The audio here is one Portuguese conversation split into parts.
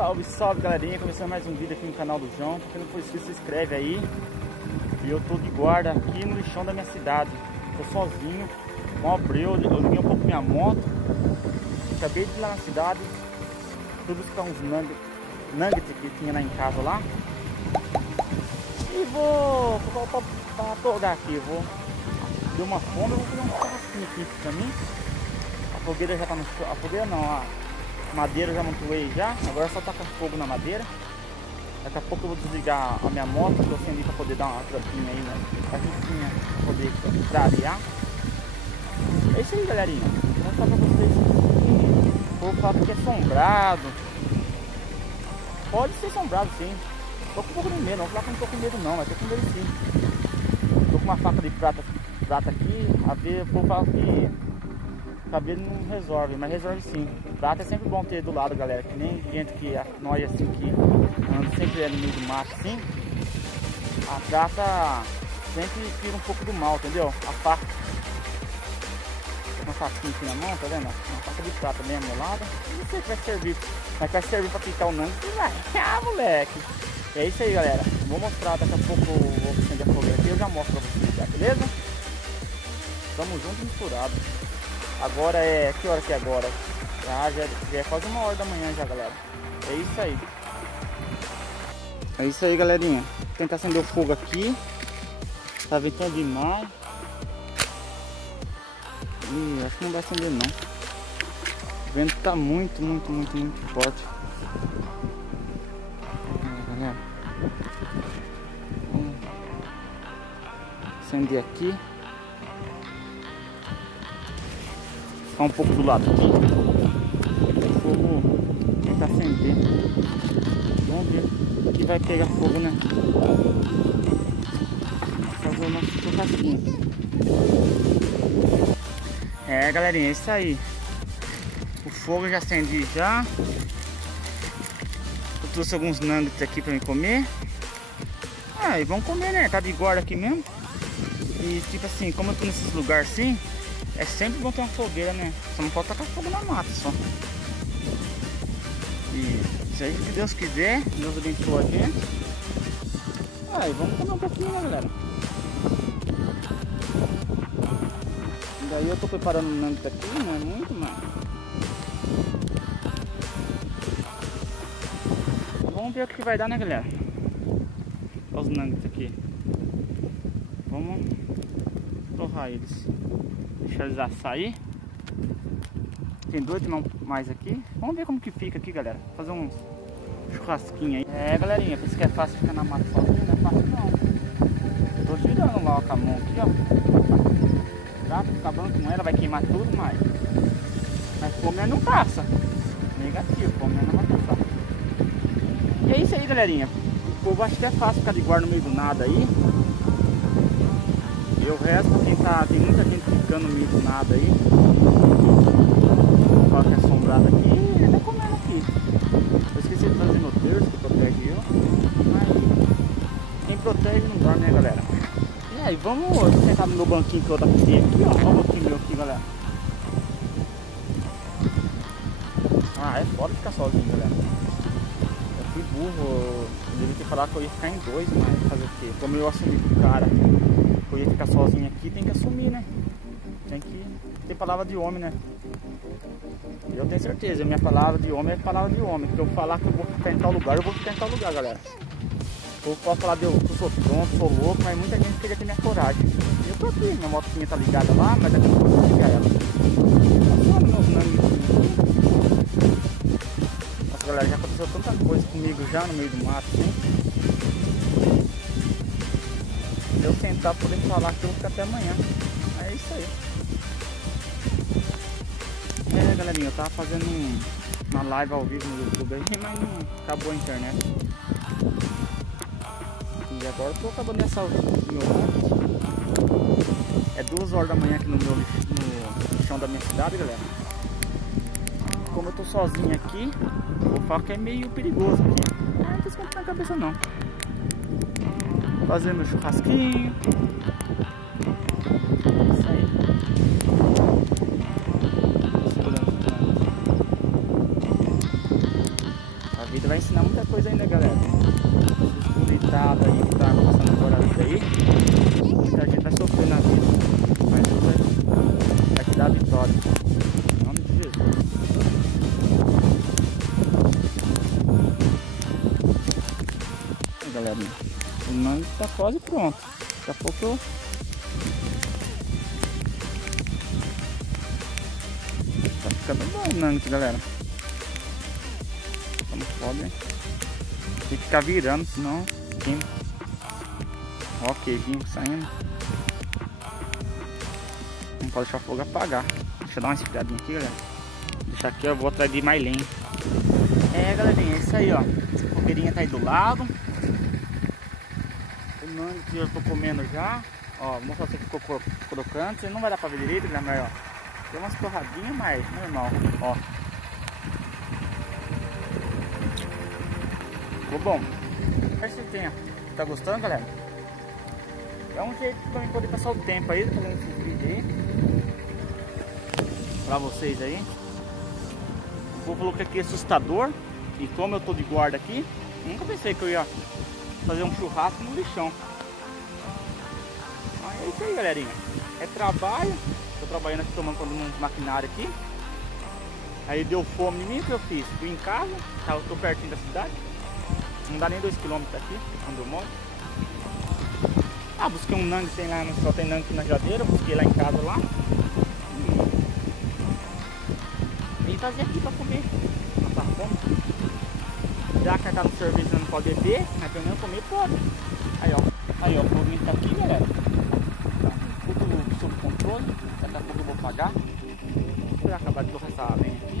Salve, salve galerinha, começando mais um vídeo aqui no canal do João. Pra quem não for inscrito, se inscreve aí. E eu tô de guarda aqui no lixão da minha cidade. Tô sozinho, com abril, eu liguei um pouco minha moto. Acabei de ir lá na cidade. Todos os carros nuggets que tinha lá em casa lá. E vou pra afogar aqui, deu uma fome, eu vou fazer um churrasquinho aqui pra mim. A fogueira já tá no chão, a fogueira não, a madeira já montuei já, agora só tacar fogo na madeira. Daqui a pouco eu vou desligar a minha moto, que eu acendi pra poder dar uma tropinha aí, né? A riquinha, pra poder clarear. É isso aí, galerinha. Vou falar pra vocês que vou falar que é assombrado. Pode ser assombrado sim. Tô com um pouco de medo, não vou falar que não tô com medo não, mas tô com medo sim. Tô com uma faca de prata aqui, a ver, vou falar que cabelo não resolve, mas resolve sim. Prata é sempre bom ter do lado, galera, que nem gente que nós assim que anda sempre no meio do mato assim. A prata sempre tira um pouco do mal, entendeu? A faca, uma faquinha aqui na mão, tá vendo? Uma faca de prata bem amolada. Não sei o que vai servir, mas vai servir pra picar o nangue e vai. Ah, moleque! É isso aí, galera. Vou mostrar daqui a pouco, vou acender a fogueira aqui, eu já mostro pra vocês, tá? Beleza? Tamo junto e misturado. Agora é... que hora que é agora? Já é quase 1h da manhã já, galera. É isso aí. É isso aí, galerinha. Vou tentar acender o fogo aqui. Tá ventando demais. Ih, acho que não vai acender não. O vento tá muito forte. Galera. Vamos acender aqui. Ficar um pouco do lado aqui. O fogo tentar acender. Vamos ver o que vai pegar fogo, né? Fazer o nosso churrasquinho. É, galerinha, é isso aí. O fogo já acendi já. Eu trouxe alguns nuggets aqui pra me comer. Ah, e vamos comer, né? Tá de guarda aqui mesmo. E tipo assim, como eu tô nesses lugares assim, é sempre bom ter uma fogueira, né? Só não pode tacar fogo na mata só. E isso aí, se Deus quiser, Deus abençoe a gente. Ah, e vamos comer um pouquinho, né, galera? E daí eu tô preparando o nugget aqui, não é muito, mas... vamos ver o que vai dar, né, galera? Olha os nuggets aqui. Vamos torrar eles. Deixa eles assar aí. Tem 2 mais aqui. Vamos ver como que fica aqui, galera. Fazer um churrasquinho aí. É, galerinha, por isso que é fácil ficar na mata sozinho. Não é fácil não. Tô girando lá com a mão aqui, ó. Tá acabando com ela, vai queimar tudo, mas fome não passa. Negativo, fome não vai passar. E é isso aí, galerinha. O povo acha que é fácil ficar de guarda no meio do nada aí. E o resto, tem muita gente ficando no meio do nada aí. Fala que é assombrado aqui. Ele tá comendo aqui. Eu esqueci de fazer meu terço que protege eu. Mas quem protege não dorme, né, galera? E aí, vamos sentar no meu banquinho que eu adaptei aqui, ó. Olha o banquinho meu aqui, galera. Ah, é foda ficar sozinho, galera. Eu fui burro. Eu devia ter falado que eu ia ficar em 2, mas fazer o quê? Como eu assumi pro cara que eu ia ficar sozinho aqui, tem que assumir, né? Tem que ter palavra de homem, né? Eu tenho certeza, minha palavra de homem é palavra de homem. Se eu falar que eu vou ficar em tal lugar, eu vou ficar em tal lugar, galera. Eu posso falar que eu sou tonto, sou louco, mas muita gente queria ter minha coragem. E eu tô aqui, minha motinha tá ligada lá, mas daqui a pouco eu vou ligar ela. Nossa, galera, já aconteceu tanta coisa comigo já no meio do mato, assim. Se eu sentar pra poder falar que eu vou ficar até amanhã. É isso aí. É, galerinha, eu tava fazendo uma live ao vivo no YouTube aí, mas não acabou a internet. E agora eu tô acabando essa ao vivo do meu lado. É 2h da manhã aqui no chão da minha cidade, galera. Como eu tô sozinho aqui, vou falar que é meio perigoso aqui. Não tô esquentando na cabeça não. Fazendo meu churrasquinho. Isso aí. vida vai ensinar muita coisa ainda, galera. Esse escuritado aí que tá passando agora a vida aí, muita gente vai sofrer na vida, mas Deus vai te dar a vitória. Em nome de Jesus. Aí, galera, o mangue tá quase pronto. Daqui a pouco eu... Tá ficando bom o mangue, galera. Não pode tem que ficar virando, senão queima. Ó, o queijinho saindo. Não pode deixar o fogo apagar. Deixa eu dar uma esfriadinha aqui, galera. Deixar aqui, eu vou atrás de mais lenha. É, galerinha, é isso aí, ó. A fogueirinha tá aí do lado. O mangue que eu tô comendo já. Ó, vou mostrar se ficou crocante. Não vai dar pra ver direito, galera, ó. Tem umas torradinhas, mas normal, ó. Ficou bom. Espero que você tenha. Tá gostando, galera? É um jeito pra mim poder passar o tempo aí, fazendo esse vídeo aí pra vocês aí. O povo falou que aqui é assustador. E como eu tô de guarda aqui, nunca pensei que eu ia fazer um churrasco no lixão. Mas é isso aí, galerinha. É trabalho. Tô trabalhando aqui, tomando conta de um maquinário aqui. Aí deu fome em mim, o que eu fiz? Fui em casa, tô pertinho da cidade. Não dá nem 2 km daqui, onde eu moro. Ah, busquei um nangue, tem lá, só tem nangue aqui na geladeira. Busquei lá em casa lá. E fazer aqui pra comer. Não tá fome. Já que tá no serviço não pode beber, mas pelo menos comer pode. Aí ó, o foguinho tá aqui, galera. Tá tudo sob controle. Daqui a pouco eu vou pagar. Vou acabar de colocar essa lenha aqui.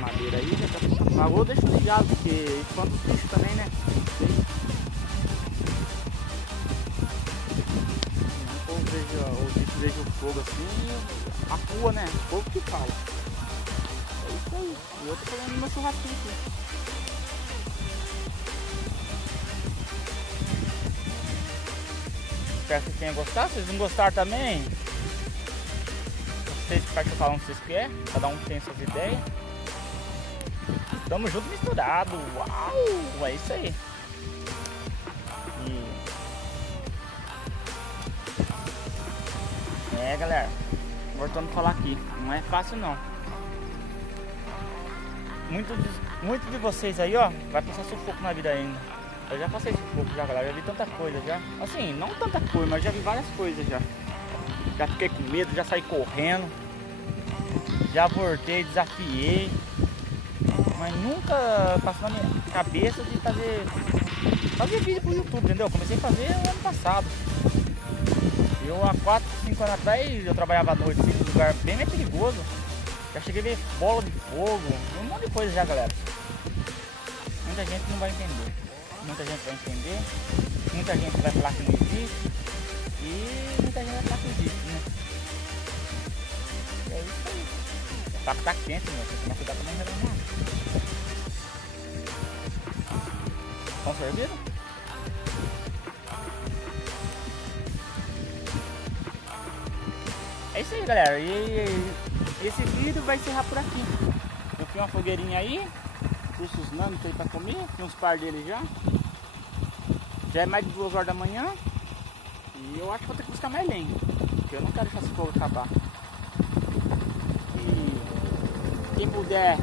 Madeira aí, já tá. Apagou, deixa ligado, porque espanta os bichos também, né? Ou veja o fogo assim, a rua, né? O fogo que fala. É isso aí. E eu tô fazendo meu churrasquinho aqui. Espero que vocês tenham gostado. Se vocês não gostaram também, vocês partem falando o que vocês querem. Cada um tem suas ideias. Tamo junto misturado. Uau! É isso aí. É, galera. Voltando a falar aqui. Não é fácil, não. Muitos de vocês aí, ó, vai passar sufoco na vida ainda. Eu já passei sufoco já, galera. Já vi tanta coisa já. Assim, não tanta coisa, mas já vi várias coisas já. Já fiquei com medo, já saí correndo. Já voltei, desafiei. Mas nunca passou na minha cabeça de fazer vídeo pro YouTube, entendeu? Comecei a fazer no ano passado. Eu há 4, 5 anos atrás eu trabalhava à noite, assim, num lugar bem mais perigoso. Já cheguei a ver bola de fogo, um monte de coisa já, galera. Muita gente não vai entender. Muita gente vai entender. Muita gente vai falar que não existe. E muita gente vai falar que existe, né? É isso aí. O papo tá quente, meu. Tem que tomar cuidado pra não enredar. Estão servidos? É isso aí, galera. E esse vídeo vai encerrar por aqui. Eu fiz uma fogueirinha aí. Trouxe os nangues aí pra comer. Tem uns par deles já. Já é mais de 2 horas da manhã. E eu acho que vou ter que buscar mais lenha. Porque eu não quero deixar esse fogo acabar. E quem puder,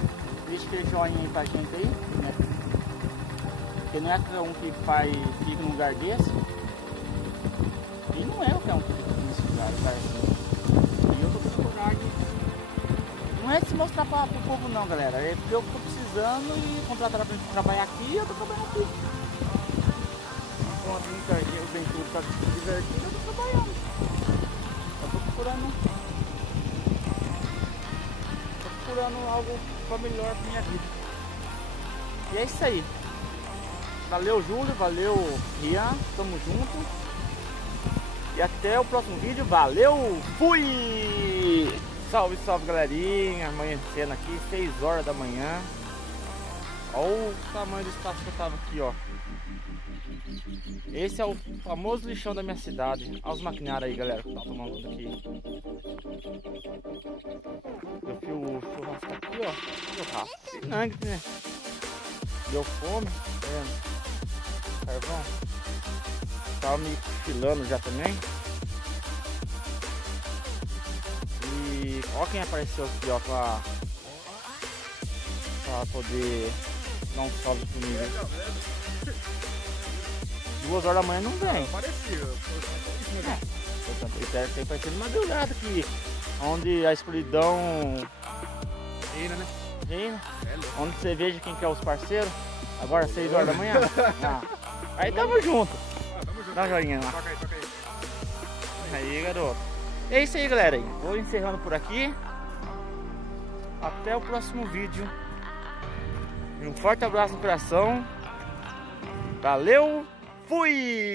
deixa aquele joinha aí pra gente aí, né? Porque não é qualquer um que fica num lugar desse. E não é qualquer um que fica nesse lugar assim. E eu tô com coragem. Não é de se mostrar pro povo não, galera. É porque eu tô precisando e contrataram pra gente trabalhar aqui e eu tô trabalhando aqui. Enquanto muita gente, o Ventura tá se divertindo, eu tô trabalhando. Eu tô procurando algo pra melhor pra minha vida. E é isso aí. Valeu, Júlio. Valeu, Rian. Tamo junto. E até o próximo vídeo. Valeu. Fui! Salve, salve, galerinha. Amanhecendo aqui, 6 horas da manhã. Olha o tamanho do espaço que eu tava aqui, ó. Esse é o famoso lixão da minha cidade. Olha os maquinários aí, galera, que estão tomando conta aqui. Eu fui o churrasco aqui, ó. Pinangue, né? Deu fome. Carvão. Tava me cochilando já também. E ó quem apareceu aqui, ó, pra poder dar um salve comigo. 2 horas da manhã não vem. Apareceu. Tem parecido madrugada aqui, onde a escuridão Reina, né? reina, onde você veja quem que é os parceiros. Agora 6 horas da manhã. Aí tamo junto. Dá uma joinha lá. Toca aí. Aí, garoto. É isso aí, galera. Vou encerrando por aqui. Até o próximo vídeo. Um forte abraço no coração. Valeu. Fui!